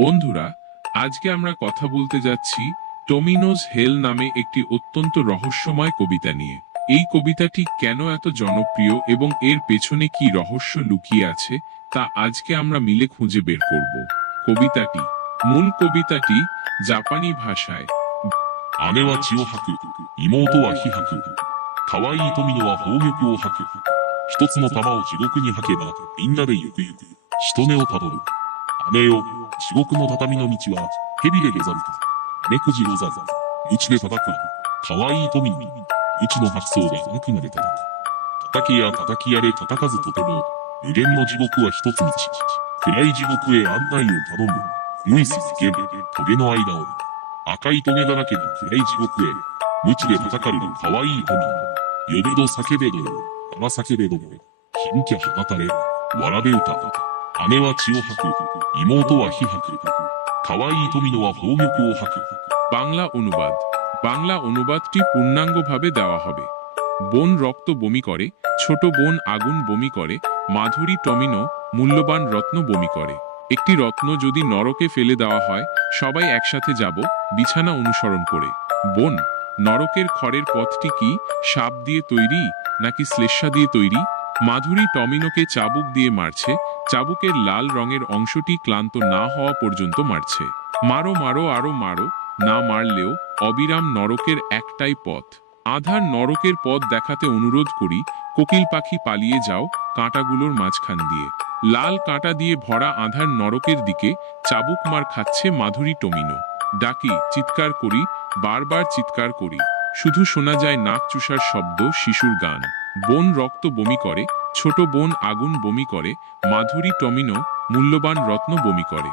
বন্ধুরা, আজকে আমরা কথা বলতে যাচ্ছি টমিনোজ হেল নামে একটি অত্যন্ত রহস্যময় কবিতা নিয়ে। এই কবিতাটি কেন এত জনপ্রিয় এবং এর পেছনে কি রহস্য লুকিয়ে আছে তা আজকে আমরা মিলে খুঁজে বের করব। মূল কবিতাটি জাপানি ভাষায়। 姉は血を吐く。妹は火吐く。可愛い富野は宝玉を吐く。一つの玉を地獄に吐けば、みんなでゆくゆく、しとねをたどる。姉よ、地獄の畳の道は、蛇でござるか。目くじござる。鞭で叩く。可愛い富野に、鞭の吐きそうで悪魔で叩く。叩けや叩きやれ叩かずとても、無限の地獄は一つ道。暗い地獄へ案内を頼む。無いすげる、棘の間を。赤いトゲだらけの暗い地獄へ、鞭で叩かれる可愛い富。夜ど叫べども、玉叫べども、響き放たれ、わらべ歌。姉は血を吐く、妹は火吐く。可愛い富野は宝玉を吐く。 বাংলা অনুবাদটি পূর্ণাঙ্গভাবে দেওয়া হবে। বোন রক্ত বমি করে, ছোট বোন আগুন বমি করে, মাধুরী টমিনো মূল্যবান রত্ন বমি করে। একটি রত্ন যদি নরকে ফেলে দেওয়া হয়, সবাই একসাথে যাব বিছানা অনুসরণ করে। বোন, নরকের খড়ের পথটি কি সাপ দিয়ে তৈরি নাকি শ্লেষ্মা দিয়ে তৈরি? মাধুরী টমিনোকে চাবুক দিয়ে মারছে, চাবুকের লাল রঙের অংশটি ক্লান্ত না হওয়া পর্যন্ত মারছে। মারো মারো আরো মারো, না মারলেও অবিরাম নরকের একটাই পথ। আধার নরকের পথ দেখাতে অনুরোধ করি, কোকিল পাখি পালিয়ে যাও কাঁটাগুলোর মাঝখান দিয়ে। লাল কাঁটা দিয়ে ভরা আধার নরকের দিকে চাবুক মার খাচ্ছে মাধুরী টমিনো। ডাকি, চিৎকার করি, বারবার চিৎকার করি, শুধু শোনা যায় নাক চুষার শব্দ, শিশুর গান। বোন রক্ত বমি করে, ছোট বোন আগুন বমি করে, মাধুরী টমিনো মূল্যবান রত্ন বমি করে।